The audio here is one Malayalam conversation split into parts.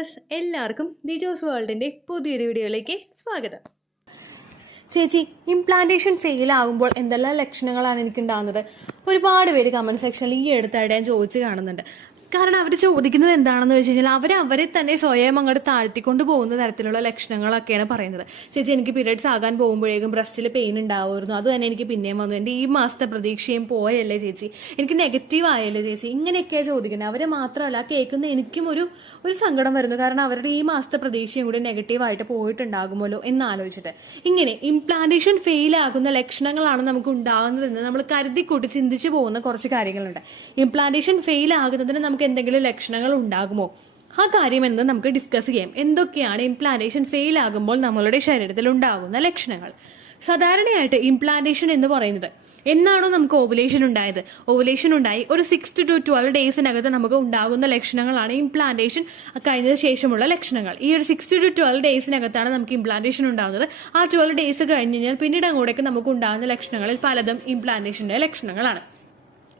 വ്യൂവേഴ്സ്, എല്ലാവർക്കും ദിജോസ് വേൾഡിൻ്റെ പുതിയൊരു വീഡിയോയിലേക്ക് സ്വാഗതം. ചേച്ചി, ഇംപ്ലാന്റേഷൻ ഫെയിൽ ആകുമ്പോൾ എന്തെല്ലാം ലക്ഷണങ്ങളാണ് എനിക്കുണ്ടാകുന്നത്? ഒരുപാട് പേര് കമന്റ് സെക്ഷനിൽ ഈ അടുത്തായിട്ട് ഞാൻ ചോദിച്ചു കാണുന്നുണ്ട്. കാരണം അവർ ചോദിക്കുന്നത് എന്താണെന്ന് വെച്ച് കഴിഞ്ഞാൽ അവരെ തന്നെ സ്വയം അങ്ങോട്ട് താഴ്ത്തിക്കൊണ്ട് പോകുന്ന തരത്തിലുള്ള ലക്ഷണങ്ങളൊക്കെയാണ് പറയുന്നത്. ചേച്ചി, എനിക്ക് പീരിയഡ്സ് ആകാൻ പോകുമ്പോഴേക്കും ബ്രസ്റ്റിൽ പെയിൻ ഉണ്ടാവുമായിരുന്നു, അത് തന്നെ എനിക്ക് പിന്നെയും വന്നു, എൻ്റെ ഈ മാസത്തെ പ്രതീക്ഷയും പോയല്ലേ ചേച്ചി, എനിക്ക് നെഗറ്റീവ് ആയല്ലേ ചേച്ചി, ഇങ്ങനെയൊക്കെയാണ് ചോദിക്കുന്നത്. അവരെ മാത്രമല്ല, കേൾക്കുന്ന എനിക്കും ഒരു സങ്കടം വരുന്നു. കാരണം അവരുടെ ഈ മാസത്തെ പ്രതീക്ഷയും കൂടി നെഗറ്റീവായിട്ട് പോയിട്ടുണ്ടാകുമല്ലോ എന്നാലോചിച്ചിട്ട്. ഇങ്ങനെ ഇംപ്ലാന്റേഷൻ ഫെയിൽ ആകുന്ന ലക്ഷണങ്ങളാണ് നമുക്ക് ഉണ്ടാകുന്നതെന്ന് നമ്മൾ കരുതിക്കൂട്ടി ചിന്തിച്ചു പോകുന്ന കുറച്ച് കാര്യങ്ങളുണ്ട്. ഇംപ്ലാന്റേഷൻ ഫെയിൽ ആകുന്നതിന് നമുക്ക് എന്തെങ്കിലും ലക്ഷണങ്ങൾ ഉണ്ടാകുമോ? ആ കാര്യം എന്ന് നമുക്ക് ഡിസ്കസ് ചെയ്യാം. എന്തൊക്കെയാണ് ഇംപ്ലാന്റേഷൻ ഫെയിൽ ആകുമ്പോൾ നമ്മളുടെ ശരീരത്തിൽ ഉണ്ടാകുന്ന ലക്ഷണങ്ങൾ? സാധാരണയായിട്ട് ഇംപ്ലാന്റേഷൻ എന്ന് പറയുന്നത് എന്നാണോ നമുക്ക് ഓവുലേഷൻ ഉണ്ടായി ഒരു 6 to 12 ഡേയ്സിനകത്ത് നമുക്ക് ഉണ്ടാകുന്ന ലക്ഷണങ്ങളാണ് ഇംപ്ലാന്റേഷൻ കഴിഞ്ഞ ശേഷമുള്ള ലക്ഷണങ്ങൾ. ഈ ഒരു 6 to 12 ഡേയ്സിനകത്താണ് നമുക്ക് ഇംപ്ലാന്റേഷൻ ഉണ്ടാകുന്നത്. ആ 12 ഡേയ്സ് കഴിഞ്ഞ് കഴിഞ്ഞാൽ പിന്നീട് അങ്ങോട്ടേക്ക് നമുക്ക് ഉണ്ടാകുന്ന ലക്ഷണങ്ങളിൽ പലതും ഇംപ്ലാന്റേഷന്റെ ലക്ഷണങ്ങളാണ്.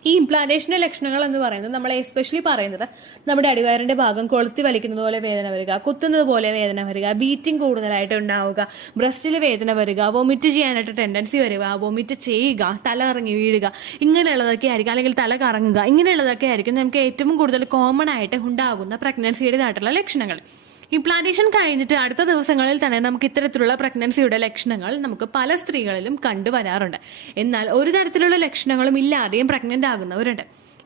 ഈ ഇംപ്ലാന്റേഷന്റെ ലക്ഷണങ്ങൾ എന്ന് പറയുന്നത് നമ്മൾ എസ്പെഷ്യലി പറയുന്നത് നമ്മുടെ അടിവയറിന്റെ ഭാഗം കൊളുത്തി വലിക്കുന്നത് പോലെ വേദന വരിക, കുത്തുന്നത് പോലെ വേദന വരിക, ബീറ്റിംഗ് കൂടുതലായിട്ട് ഉണ്ടാവുക, ബ്രസ്റ്റിൽ വേദന വരിക, വൊമിറ്റ് ചെയ്യാനായിട്ട് ടെൻഡൻസി വരിക, വൊമിറ്റ് ചെയ്യുക, തല ഇറങ്ങി വീഴുക, ഇങ്ങനെയുള്ളതൊക്കെ ആയിരിക്കും. അല്ലെങ്കിൽ തല കറങ്ങുക, ഇങ്ങനെയുള്ളതൊക്കെ ആയിരിക്കും നമുക്ക് ഏറ്റവും കൂടുതൽ കോമൺ ആയിട്ട് ഉണ്ടാകുന്ന പ്രഗ്നൻസിയുടേതായിട്ടുള്ള ലക്ഷണങ്ങൾ. ഇംപ്ലാന്റേഷൻ കഴിഞ്ഞിട്ട് അടുത്ത ദിവസങ്ങളിൽ തന്നെ നമുക്ക് ഇത്തരത്തിലുള്ള പ്രഗ്നൻസിയുടെ ലക്ഷണങ്ങൾ നമുക്ക് പല സ്ത്രീകളിലും കണ്ടുവരാറുണ്ട്. എന്നാൽ ഒരു തരത്തിലുള്ള ലക്ഷണങ്ങളും ഇല്ലാതെയും പ്രഗ്നന്റ് ആകുന്നവരുണ്ട്.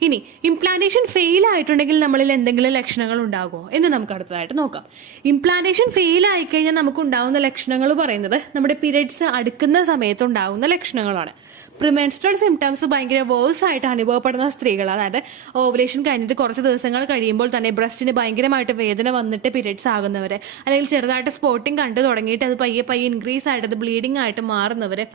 ഇനി ഇംപ്ലാന്റേഷൻ ഫെയിൽ ആയിട്ടുണ്ടെങ്കിൽ നമ്മളിൽ എന്തെങ്കിലും ലക്ഷണങ്ങൾ ഉണ്ടാകുമോ എന്ന് നമുക്ക് അടുത്തതായിട്ട് നോക്കാം. ഇംപ്ലാന്റേഷൻ ഫെയിൽ ആയിക്കഴിഞ്ഞാൽ നമുക്ക് ഉണ്ടാകുന്ന ലക്ഷണങ്ങൾ പറയുന്നത് നമ്മുടെ പീരിയഡ്സ് അടുക്കുന്ന സമയത്ത് ഉണ്ടാകുന്ന ലക്ഷണങ്ങളാണ്. പ്രിമെൻസ്ട്രൽ സിംറ്റംസ് ഭയങ്കര വേഴ്സ് ആയിട്ട് അനുഭവപ്പെടുന്ന സ്ത്രീകൾ, അതായത് ഓവുലേഷൻ കഴിഞ്ഞിട്ട് കുറച്ച് ദിവസങ്ങൾ കഴിയുമ്പോൾ തന്നെ ബ്രസ്റ്റിന് ഭയങ്കരമായിട്ട് വേദന വന്നിട്ട് പീരിയഡ്സ് ആകുന്നവര്, അല്ലെങ്കിൽ ചെറുതായിട്ട് സ്പോട്ടിങ് കണ്ടു തുടങ്ങിയിട്ട് അത് പയ്യെ ഇൻക്രീസ് ആയിട്ട് അത് ബ്ലീഡിംഗ് ആയിട്ട് മാറുന്നവര്,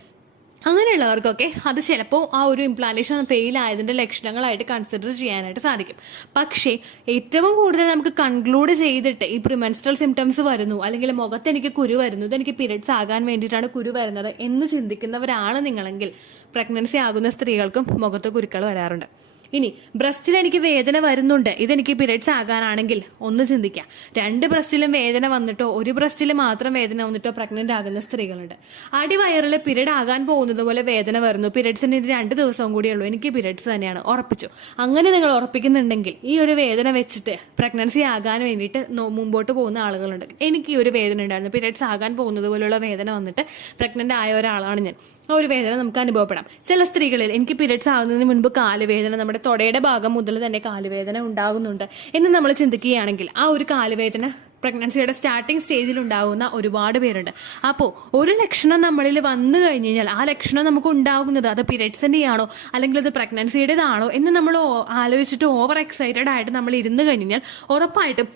അങ്ങനെയുള്ളവർക്കൊക്കെ അത് ചിലപ്പോൾ ആ ഒരു ഇംപ്ലാന്റേഷൻ ഫെയിൽ ആയതിന്റെ ലക്ഷണങ്ങളായിട്ട് കൺസിഡർ ചെയ്യാനായിട്ട് സാധിക്കും. പക്ഷേ ഏറ്റവും കൂടുതൽ നമുക്ക് കൺക്ലൂഡ് ചെയ്തിട്ട് ഈ പ്രിമെൻസ്ട്രൽ സിംറ്റംസ് വരുന്നു, അല്ലെങ്കിൽ മുഖത്ത് എനിക്ക് കുരു വരുന്നു, ഇതെനിക്ക് പീരിയഡ്സ് ആകാൻ വേണ്ടിയിട്ടാണ് കുരു വരുന്നത് എന്ന് ചിന്തിക്കുന്നവരാണ് നിങ്ങളെങ്കിൽ പ്രഗ്നൻസി ആകുന്ന സ്ത്രീകൾക്കും മുഖത്ത് കുരുക്കൾ വരാറുണ്ട്. ഇനി ബ്രസ്റ്റിൽ എനിക്ക് വേദന വരുന്നുണ്ട്, ഇതെനിക്ക് പീരിയഡ്സ് ആകാനാണെങ്കിൽ ഒന്ന് ചിന്തിക്കാം. 2 ബ്രസ്റ്റിലും വേദന വന്നിട്ടോ ഒരു ബ്രസ്റ്റിൽ മാത്രം വേദന വന്നിട്ടോ പ്രഗ്നന്റ് ആകുന്ന സ്ത്രീകളുണ്ട്. അടിവയറിൽ പീരിയഡ് ആകാൻ പോകുന്നത് പോലെ വേദന വരുന്നു, പീരിയഡ്സിന് 2 ദിവസവും കൂടിയുള്ളൂ, എനിക്ക് പീരിയഡ്സ് തന്നെയാണ്, ഉറപ്പിച്ചു. അങ്ങനെ നിങ്ങൾ ഉറപ്പിക്കുന്നുണ്ടെങ്കിൽ ഈ ഒരു വേദന വെച്ചിട്ട് പ്രഗ്നൻസി ആകാൻ വേണ്ടിയിട്ട് മുമ്പോട്ട് പോകുന്ന ആളുകളുണ്ട്. എനിക്ക് ഈ ഒരു വേദന ഉണ്ടായിരുന്നു, പീരിയഡ്സ് ആകാൻ പോകുന്നത് പോലെയുള്ള വേദന വന്നിട്ട് പ്രഗ്നന്റ് ആയ ഒരാളാണ് ഞാൻ, ആ ഒരു വേദന നമുക്ക് അനുഭവപ്പെടാം. ചില സ്ത്രീകളിൽ എനിക്ക് പീരിയഡ്സ് ആകുന്നതിന് മുൻപ് കാലുവേദന, നമ്മുടെ തൊടയുടെ ഭാഗം മുതൽ തന്നെ കാലുവേദന ഉണ്ടാകുന്നുണ്ട് എന്ന് നമ്മൾ ചിന്തിക്കുകയാണെങ്കിൽ ആ ഒരു കാലുവേദന പ്രഗ്നൻസിയുടെ സ്റ്റാർട്ടിംഗ് സ്റ്റേജിൽ ഉണ്ടാകുന്ന ഒരുപാട് പേരുണ്ട്. അപ്പോൾ ഒരു ലക്ഷണം നമ്മളിൽ വന്നു കഴിഞ്ഞ് കഴിഞ്ഞാൽ ആ ലക്ഷണം നമുക്ക് ഉണ്ടാകുന്നത് അത് പീരിയഡ്സിന്റെ ആണോ അല്ലെങ്കിൽ അത് പ്രഗ്നൻസിയുടേതാണോ എന്ന് നമ്മൾ ആലോചിച്ചിട്ട് ഓവർ എക്സൈറ്റഡ് ആയിട്ട് നമ്മൾ ഇരുന്ന് കഴിഞ്ഞാൽ ഉറപ്പായിട്ടും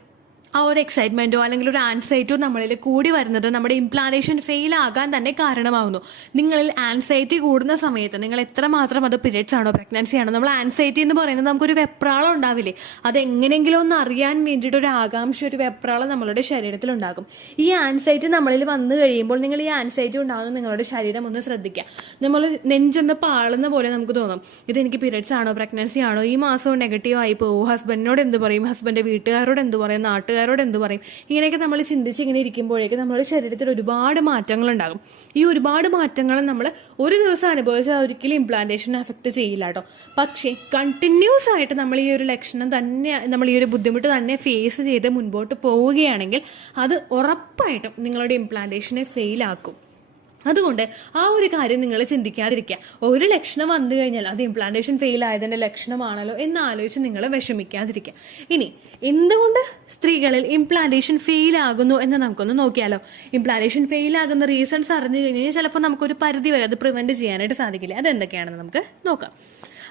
ആ ഒരു എക്സൈറ്റ്മെന്റോ അല്ലെങ്കിൽ ഒരു ആൻസൈറ്റിയോ നമ്മളിൽ കൂടി വരുന്നത് നമ്മുടെ ഇംപ്ലാന്റേഷൻ ഫെയിൽ ആകാൻ തന്നെ കാരണമാകുന്നു. നിങ്ങളിൽ ആൻസൈറ്റി കൂടുന്ന സമയത്ത് നിങ്ങൾ എത്രമാത്രം അത് പീരിയഡ്സ് ആണോ പ്രഗ്നൻസി ആണോ, നമ്മൾ ആൻസൈറ്റി എന്ന് പറയുന്നത് നമുക്കൊരു വെപ്രാളം ഉണ്ടാവില്ലേ, അത് എങ്ങനെയെങ്കിലും ഒന്ന് അറിയാൻ വേണ്ടിയിട്ട് ഒരു ആകാംക്ഷ, ഒരു വെപ്രാളം നമ്മളുടെ ശരീരത്തിൽ ഉണ്ടാകും. ഈ ആൻസൈറ്റി നമ്മളിൽ വന്നു കഴിയുമ്പോൾ നിങ്ങൾ ഈ ആൻസൈറ്റി ഉണ്ടാകുന്ന നിങ്ങളുടെ ശരീരം ഒന്ന് ശ്രദ്ധിക്കുക. നമ്മൾ നെഞ്ചൊന്ന് പാളുന്ന പോലെ നമുക്ക് തോന്നും, ഇതെനിക്ക് പീരിയഡ്സ് ആണോ പ്രഗ്നൻസി ആണോ, ഈ മാസവും നെഗറ്റീവ് ആയി പോകും, ഹസ്ബൻഡിനോട് എന്ത് പറയും, ഹസ്ബൻഡിന്റെ വീട്ടുകാരോട് എന്ത് പറയും, നാട്ടുകാരോട് എന്ത് പറയും, ഇങ്ങനെയൊക്കെ നമ്മൾ ചിന്തിച്ച് ഇങ്ങനെ ഇരിക്കുമ്പോഴേക്കും നമ്മുടെ ശരീരത്തിൽ ഒരുപാട് മാറ്റങ്ങൾ ഉണ്ടാകും. ഈ ഒരുപാട് മാറ്റങ്ങൾ നമ്മൾ ഒരു ദിവസം അനുഭവിച്ചാൽ ഒരിക്കലും ഇംപ്ലാന്റേഷൻ എഫക്ട് ചെയ്യില്ല കേട്ടോ. പക്ഷേ കണ്ടിന്യൂസ് ആയിട്ട് നമ്മൾ ഈ ഒരു ലക്ഷണം തന്നെ, നമ്മൾ ഈ ഒരു ബുദ്ധിമുട്ട് തന്നെ ഫേസ് ചെയ്ത് മുൻപോട്ട് പോവുകയാണെങ്കിൽ അത് ഉറപ്പായിട്ടും നിങ്ങളുടെ ഇംപ്ലാന്റേഷനെ ഫെയിൽ ആക്കും. അതുകൊണ്ട് ആ ഒരു കാര്യം നിങ്ങൾ ചിന്തിക്കാതിരിക്കുക. ഒരു ലക്ഷണം വന്നു കഴിഞ്ഞാൽ അത് ഇംപ്ലാന്റേഷൻ ഫെയിൽ ആയതിന്റെ ലക്ഷണമാണല്ലോ എന്ന് ആലോചിച്ച് നിങ്ങൾ വിഷമിക്കാതിരിക്കുക. ഇനി എന്തുകൊണ്ട് സ്ത്രീകളിൽ ഇംപ്ലാന്റേഷൻ ഫെയിൽ ആകുന്നു എന്ന് നമുക്കൊന്ന് നോക്കിയാലോ. ഇംപ്ലാന്റേഷൻ ഫെയിൽ ആകുന്ന റീസൺസ് അറിഞ്ഞു കഴിഞ്ഞാൽ ചിലപ്പോൾ നമുക്കൊരു പരിധി വരെ അത് പ്രിവെന്റ് ചെയ്യാനായിട്ട് സാധിക്കില്ല. അതെന്തൊക്കെയാണെന്ന് നമുക്ക് നോക്കാം.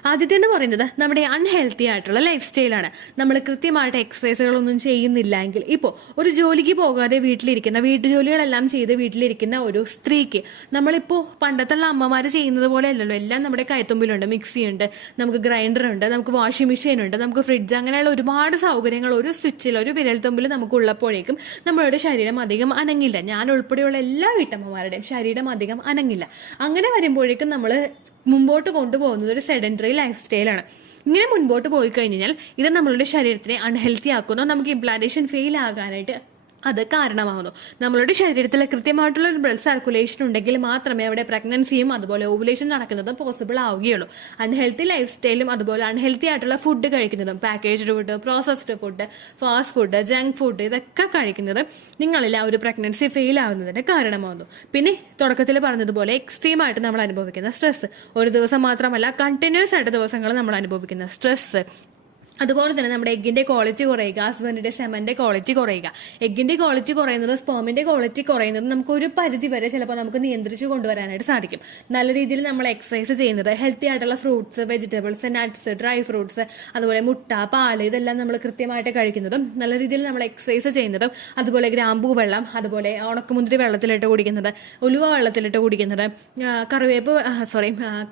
ആദ്യത്തെ എന്ന് പറയുന്നത് നമ്മുടെ അൺഹെൽത്തി ആയിട്ടുള്ള ലൈഫ് സ്റ്റൈലാണ്. നമ്മൾ കൃത്യമായിട്ട് എക്സസൈസുകളൊന്നും ചെയ്യുന്നില്ല എങ്കിൽ, ഇപ്പോൾ ഒരു ജോലിക്ക് പോകാതെ വീട്ടിലിരിക്കുന്ന, വീട്ടുജോലികളെല്ലാം ചെയ്ത് വീട്ടിലിരിക്കുന്ന ഒരു സ്ത്രീക്ക് നമ്മളിപ്പോൾ പണ്ടത്തുള്ള അമ്മമാർ ചെയ്യുന്നത് പോലെ അല്ലല്ലോ. എല്ലാം നമ്മുടെ കൈത്തുമ്പിലുണ്ട്, മിക്സി ഉണ്ട്, നമുക്ക് ഗ്രൈൻഡർ ഉണ്ട്, നമുക്ക് വാഷിംഗ് മെഷീൻ ഉണ്ട്, നമുക്ക് ഫ്രിഡ്ജ്, അങ്ങനെയുള്ള ഒരുപാട് സൗകര്യങ്ങൾ ഒരു സ്വിച്ചിൽ, ഒരു വിരൽത്തുമ്പിൽ നമുക്ക് ഉള്ളപ്പോഴേക്കും നമ്മളുടെ ശരീരം അധികം അനങ്ങില്ല. ഞാൻ ഉൾപ്പെടെയുള്ള എല്ലാ വീട്ടമ്മമാരുടെയും ശരീരം അധികം അനങ്ങില്ല. അങ്ങനെ വരുമ്പോഴേക്കും നമ്മൾ മുമ്പോട്ട് കൊണ്ടുപോകുന്നത് ഒരു സെഡൻറ്ററി ലൈഫ് സ്റ്റൈലാണ്. ഇങ്ങനെ മുൻപോട്ട് പോയി കഴിഞ്ഞാൽ ഇത് നമ്മളുടെ ശരീരത്തിനെ അൺഹെൽത്തി ആക്കുന്നു. നമുക്ക് ഇംപ്ലാന്റേഷൻ ഫെയിൽ ആകാനായിട്ട് അത് കാരണമാകുന്നു. നമ്മളുടെ ശരീരത്തിൽ കൃത്യമായിട്ടുള്ള ഒരു ബ്ലഡ് സർക്കുലേഷൻ ഉണ്ടെങ്കിൽ മാത്രമേ അവിടെ പ്രഗ്നൻസിയും അതുപോലെ ഓവുലേഷൻ നടക്കുന്നതും പോസിബിൾ ആവുകയുള്ളൂ. അൺഹെൽത്തി ലൈഫ് സ്റ്റൈലും അതുപോലെ അൺഹെൽത്തി ആയിട്ടുള്ള ഫുഡ് കഴിക്കുന്നതും, packaged food, processed food, fast food, junk food, ഇതൊക്കെ കഴിക്കുന്നത് നിങ്ങളിൽ ആ ഒരു പ്രഗ്നൻസി ഫെയിൽ ആവുന്നതിന് കാരണമാകുന്നു. പിന്നെ തുടക്കത്തിൽ പറഞ്ഞതുപോലെ എക്സ്ട്രീം ആയിട്ട് നമ്മൾ അനുഭവിക്കുന്ന സ്ട്രെസ്, ഒരു ദിവസം മാത്രമല്ല കണ്ടിന്യൂസ് ആയിട്ട് ദിവസങ്ങൾ നമ്മൾ അനുഭവിക്കുന്ന സ്ട്രെസ്, അതുപോലെ തന്നെ നമ്മുടെ എഗ്ഗിന്റെ ക്വാളിറ്റി കുറയുക, ഹസ്ബൻഡിന്റെ സെമന്റെ ക്വാളിറ്റി കുറയുക. എഗ്ഗിന്റെ ക്വാളിറ്റി കുറയുന്നത്, സ്പേമിന്റെ ക്വാളിറ്റി കുറയുന്നത് നമുക്ക് ഒരു പരിധി വരെ ചിലപ്പോൾ നമുക്ക് നിയന്ത്രിച്ചു കൊണ്ടുവരാനായിട്ട് സാധിക്കും. നല്ല രീതിയിൽ നമ്മൾ എക്സസൈസ് ചെയ്യുന്നത്, ഹെൽത്തി ആയിട്ടുള്ള fruits, vegetables, nuts, dry fruits, അതുപോലെ മുട്ട, പാല്, ഇതെല്ലാം നമ്മൾ കൃത്യമായിട്ട് കഴിക്കുന്നതും, നല്ല രീതിയിൽ നമ്മൾ എക്സസൈസ് ചെയ്യുന്നതും, അതുപോലെ ഗ്രാമ്പൂ വെള്ളം, അതുപോലെ ഉണക്കമുന്തിരി വെള്ളത്തിലിട്ട് കുടിക്കുന്നത്, ഉലുവ വെള്ളത്തിലിട്ട് കുടിക്കുന്നത്,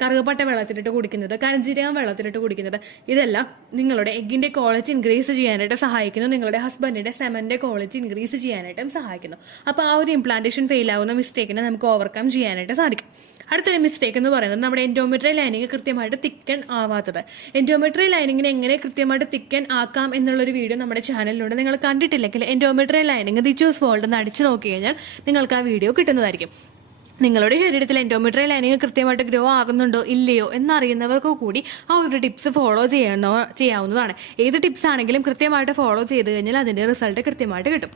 കറുകപ്പട്ട വെള്ളത്തിലിട്ട് കുടിക്കുന്നത്, കരിഞ്ജീരകം വെള്ളത്തിലിട്ട് കുടിക്കുന്നത്, ഇതെല്ലാം നിങ്ങളുടെ എഗ്ഗിന്റെ ക്വാളിറ്റി ഇൻക്രീസ് ചെയ്യാനായിട്ട് സഹായിക്കുന്നു. നിങ്ങളുടെ ഹസ്ബൻഡിന്റെ സെമന്റെ ക്വാളിറ്റി ഇൻക്രീസ് ചെയ്യാനായിട്ടും സഹായിക്കുന്നു. അപ്പോൾ ആ ഒരു ഇംപ്ലാന്റേഷൻ ഫെയിൽ ആവുന്ന മിസ്റ്റേക്കിനെ നമുക്ക് ഓവർകം ചെയ്യാനായിട്ട് സാധിക്കും. അടുത്തൊരു മിസ്റ്റേക്ക് എന്ന് പറയുന്നത് നമ്മുടെ എൻഡോമെട്രിയൽ ലൈനിങ് കൃത്യമായിട്ട് തിക്കൻ ആവാത്തത്. എൻഡോമെട്രിയൽ ലൈനിങ്ങിനെ എങ്ങനെ കൃത്യമായിട്ട് തിക്കൻ ആക്കാം എന്നുള്ളൊരു വീഡിയോ നമ്മുടെ ചാനലിലൂടെ നിങ്ങൾ കണ്ടിട്ടില്ലെങ്കിൽ എൻഡോമെട്രിയൽ ലൈനിങ് ദിച്ചൂസ് വേൾഡ് എന്ന് അടിച്ചു നോക്കി കഴിഞ്ഞാൽ നിങ്ങൾക്ക് ആ വീഡിയോ കിട്ടുന്നതായിരിക്കും. നിങ്ങളുടെ ശരീരത്തിൽ എൻഡോമെട്രിയൽ ലൈനിങ് കൃത്യമായിട്ട് ഗ്രോ ആകുന്നുണ്ടോ ഇല്ലയോ എന്നറിയുന്നവർക്ക് കൂടി ആ ഒരു ടിപ്സ് ഫോളോ ചെയ്യാവുന്നതാണ്. ഏത് ടിപ്സ് ആണെങ്കിലും കൃത്യമായിട്ട് ഫോളോ ചെയ്ത് കഴിഞ്ഞാൽ അതിന്റെ റിസൾട്ട് കൃത്യമായിട്ട് കിട്ടും.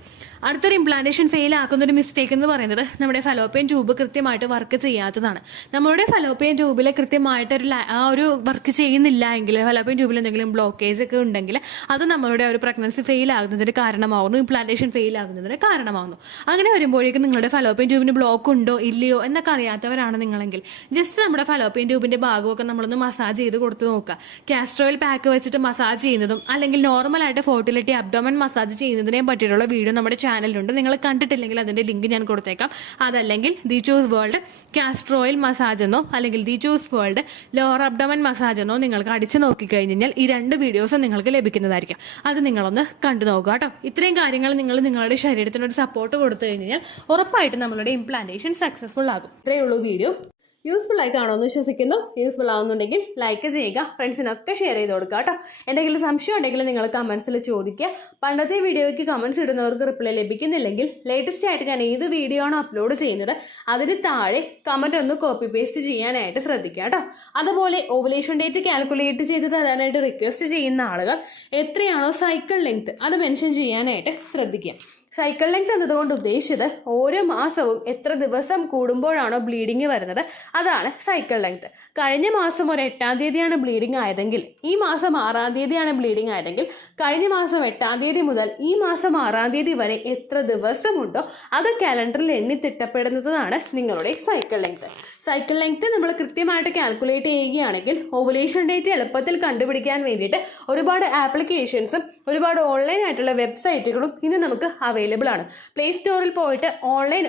അടുത്തൊരു ഇംപ്ലാന്റേഷൻ ഫെയിൽ ആക്കുന്ന ഒരു മിസ്റ്റേക്ക് എന്ന് പറയുന്നത് നമ്മുടെ ഫലോപ്പിയൻ ട്യൂബ് കൃത്യമായിട്ട് വർക്ക് ചെയ്യാത്തതാണ്. നമ്മുടെ ഫലോപ്പിയൻ ട്യൂബിൽ കൃത്യമായിട്ട് ആ ഒരു വർക്ക് ചെയ്യുന്നില്ല എങ്കിൽ, ഫലോപ്പിയൻ ട്യൂബിൽ എന്തെങ്കിലും ബ്ലോക്കേജ് ഒക്കെ ഉണ്ടെങ്കിൽ അത് നമ്മളുടെ ഒരു പ്രഗ്നൻസി ഫെയിൽ ആകുന്നതിന് കാരണമാകുന്നു, ഇംപ്ലാന്റേഷൻ ഫെയിൽ ആകുന്നതിന് കാരണമാകുന്നു. അങ്ങനെ വരുമ്പോഴേക്കും നിങ്ങളുടെ ഫലോപ്പിയൻ ട്യൂബിന് ബ്ലോക്ക് ഉണ്ടോ ഇല്ലയോ എന്നൊക്കെ അറിയാത്തവരാണ് നിങ്ങളെങ്കിൽ ജസ്റ്റ് നമ്മുടെ ഫലോപ്പിയൻ ട്യൂബിന്റെ ഭാഗമൊക്കെ നമ്മളൊന്ന് മസാജ് ചെയ്ത് കൊടുത്തു നോക്കുക. കാസ്റ്റർ ഓയിൽ പാക്ക് വെച്ചിട്ട് മസാജ് ചെയ്യുന്നതും അല്ലെങ്കിൽ നോർമലായിട്ട് ഫോർട്ടിലിറ്റി അബ്ഡോമൻ മസാജ് ചെയ്യുന്നതിനെ പറ്റിയിട്ടുള്ള വീഡിയോ നമ്മുടെ ചാനലിലുണ്ട്. നിങ്ങൾ കണ്ടിട്ടില്ലെങ്കിൽ അതിന്റെ ലിങ്ക് ഞാൻ കൊടുത്തേക്കാം. അതല്ലെങ്കിൽ the choose world castor oil massage എന്നോ അല്ലെങ്കിൽ the choose world lower abdomen massage എന്നോ നിങ്ങൾക്ക് അടിച്ചു നോക്കിക്കഴിഞ്ഞാൽ ഈ രണ്ട് വീഡിയോസ് നിങ്ങൾക്ക് ലഭിക്കുന്നതായിരിക്കും. അത് നിങ്ങളൊന്ന് കണ്ടു നോക്കുക കേട്ടോ. ഇത്രയും കാര്യങ്ങൾ നിങ്ങൾ നിങ്ങളുടെ ശരീരത്തിനൊരു സപ്പോർട്ട് കൊടുത്തു കഴിഞ്ഞാൽ ഉറപ്പായിട്ട് നമ്മളുടെ ഇംപ്ലാന്റേഷൻ സക്സസ്ഫുൾ ആകും. ഇത്രയേ ഉള്ളൂ വീഡിയോ. യൂസ്ഫുൾ ആയി കാണുമെന്ന് വിശ്വസിക്കുന്നു. യൂസ്ഫുൾ ആവുന്നുണ്ടെങ്കിൽ ലൈക്ക് ചെയ്യുക, ഫ്രണ്ട്സിനൊക്കെ ഷെയർ ചെയ്ത് കൊടുക്കുക കേട്ടോ. എന്തെങ്കിലും സംശയം ഉണ്ടെങ്കിൽ നിങ്ങൾ കമന്റ്സിൽ ചോദിക്കുക. പണ്ടത്തെ വീഡിയോയ്ക്ക് കമന്റ്സ് ഇടുന്നവർക്ക് റിപ്ലൈ ലഭിക്കുന്നില്ലെങ്കിൽ ലേറ്റസ്റ്റ് ആയിട്ട് ഞാൻ ഏത് വീഡിയോ ആണ് അപ്ലോഡ് ചെയ്യുന്നത് അതിന് താഴെ കമന്റ് ഒന്ന് കോപ്പി പേസ്റ്റ് ചെയ്യാനായിട്ട് ശ്രദ്ധിക്കുക കേട്ടോ. അതുപോലെ ഓവുലേഷൻ ഡേറ്റ് കാൽക്കുലേറ്റ് ചെയ്ത് തരാനായിട്ട് റിക്വസ്റ്റ് ചെയ്യുന്ന ആളുകൾ എത്രയാണോ സൈക്കിൾ ലെങ്ത് അത് മെൻഷൻ ചെയ്യാനായിട്ട് ശ്രദ്ധിക്കുക. സൈക്കിൾ ലെങ്ത് എന്നതുകൊണ്ട് ഉദ്ദേശിച്ചത് ഓരോ മാസവും എത്ര ദിവസം കൂടുമ്പോഴാണോ ബ്ലീഡിങ് വരുന്നത് അതാണ് സൈക്കിൾ ലെങ്ത്. കഴിഞ്ഞ മാസം ഒരു 8-ാം തീയതിയാണ് ബ്ലീഡിങ് ആയതെങ്കിൽ ഈ മാസം 6-ാം തീയതിയാണ് ബ്ലീഡിങ് ആയതെങ്കിൽ കഴിഞ്ഞ മാസം 8-ാം തീയതി മുതൽ ഈ മാസം 6-ാം തീയതി വരെ എത്ര ദിവസമുണ്ടോ അത് കാലണ്ടറിൽ എണ്ണി തിട്ടപ്പെടുന്നതാണ് നിങ്ങളുടെ സൈക്കിൾ ലെങ്ത്. സൈക്കിൾ ലെങ്ത് നമ്മൾ കൃത്യമായിട്ട് കാൽക്കുലേറ്റ് ചെയ്യുകയാണെങ്കിൽ ഓവുലേഷൻ ഡേറ്റ് എളുപ്പത്തിൽ കണ്ടുപിടിക്കാൻ വേണ്ടിയിട്ട് ഒരുപാട് ആപ്ലിക്കേഷൻസും ഒരുപാട് ഓൺലൈൻ ആയിട്ടുള്ള വെബ്സൈറ്റുകളും ഇന്ന് നമുക്ക് അവൈലബിൾ ആണ്. പ്ലേ സ്റ്റോറിൽ പോയിട്ട് ഓൺലൈൻ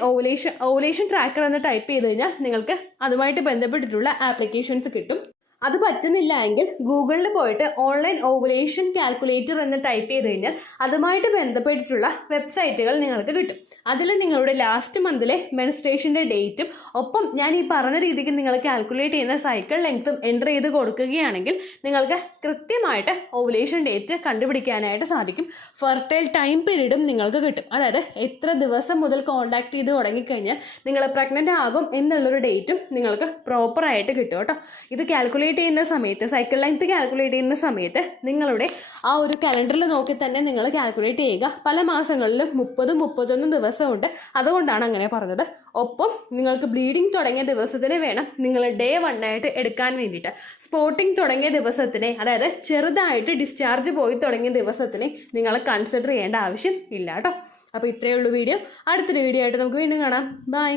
ഓവുലേഷൻ ട്രാക്കർ എന്ന് ടൈപ്പ് ചെയ്ത് കഴിഞ്ഞാൽ നിങ്ങൾക്ക് അതുമായിട്ട് ബന്ധപ്പെട്ടിട്ടുള്ള ആപ്ലിക്കേഷൻസ് കിട്ടും. അത് പറ്റുന്നില്ല എങ്കിൽ ഗൂഗിളിൽ പോയിട്ട് ഓൺലൈൻ ഓവുലേഷൻ കാൽക്കുലേറ്റർ എന്ന് ടൈപ്പ് ചെയ്ത് കഴിഞ്ഞാൽ അതുമായിട്ട് ബന്ധപ്പെട്ടിട്ടുള്ള വെബ്സൈറ്റുകൾ നിങ്ങൾക്ക് കിട്ടും. അതിൽ നിങ്ങളുടെ ലാസ്റ്റ് മന്തിലെ മെൻസ്ട്രേഷൻ്റെ ഡേറ്റും ഒപ്പം ഞാൻ ഈ പറഞ്ഞ രീതിക്ക് നിങ്ങൾ കാൽക്കുലേറ്റ് ചെയ്യുന്ന സൈക്കിൾ ലെങ്ത്തും എൻ്റർ ചെയ്ത് കൊടുക്കുകയാണെങ്കിൽ നിങ്ങൾക്ക് കൃത്യമായിട്ട് ഓവുലേഷൻ ഡേറ്റ് കണ്ടുപിടിക്കാനായിട്ട് സാധിക്കും. ഫെർട്ടൈൽ ടൈം പീരീഡും നിങ്ങൾക്ക് കിട്ടും. അതായത് എത്ര ദിവസം മുതൽ കോൺടാക്ട് ചെയ്ത് തുടങ്ങിക്കഴിഞ്ഞാൽ നിങ്ങൾ പ്രഗ്നൻ്റ് ആകും എന്നുള്ളൊരു ഡേറ്റും നിങ്ങൾക്ക് പ്രോപ്പറായിട്ട് കിട്ടും കേട്ടോ. ഇത് കാൽക്കുലേറ്റ് ചെയ്യുന്ന സമയത്ത് സൈക്കിൾ ലെങ്ത് കാൽക്കുലേറ്റ് ചെയ്യുന്ന സമയത്ത് നിങ്ങളുടെ ആ ഒരു കലണ്ടറിൽ നോക്കി തന്നെ നിങ്ങൾ കാൽക്കുലേറ്റ് ചെയ്യുക. പല മാസങ്ങളിലും 30-31 ദിവസമുണ്ട്, അതുകൊണ്ടാണ് അങ്ങനെ പറഞ്ഞത്. ഒപ്പം നിങ്ങൾക്ക് ബ്ലീഡിങ് തുടങ്ങിയ ദിവസത്തിന് വേണം നിങ്ങൾ ഡേ 1 ആയിട്ട് എടുക്കാൻ വേണ്ടിയിട്ട്. സ്പോട്ടിങ് തുടങ്ങിയ ദിവസത്തിനെ, അതായത് ചെറുതായിട്ട് ഡിസ്ചാർജ് പോയി തുടങ്ങിയ ദിവസത്തിനെ നിങ്ങൾ കൺസിഡർ ചെയ്യേണ്ട ആവശ്യം ഇല്ല കേട്ടോ. അപ്പോൾ ഇത്രയേ ഉള്ളൂ വീഡിയോ. അടുത്തൊരു വീഡിയോ ആയിട്ട് നമുക്ക് വീണ്ടും കാണാം. ബൈ.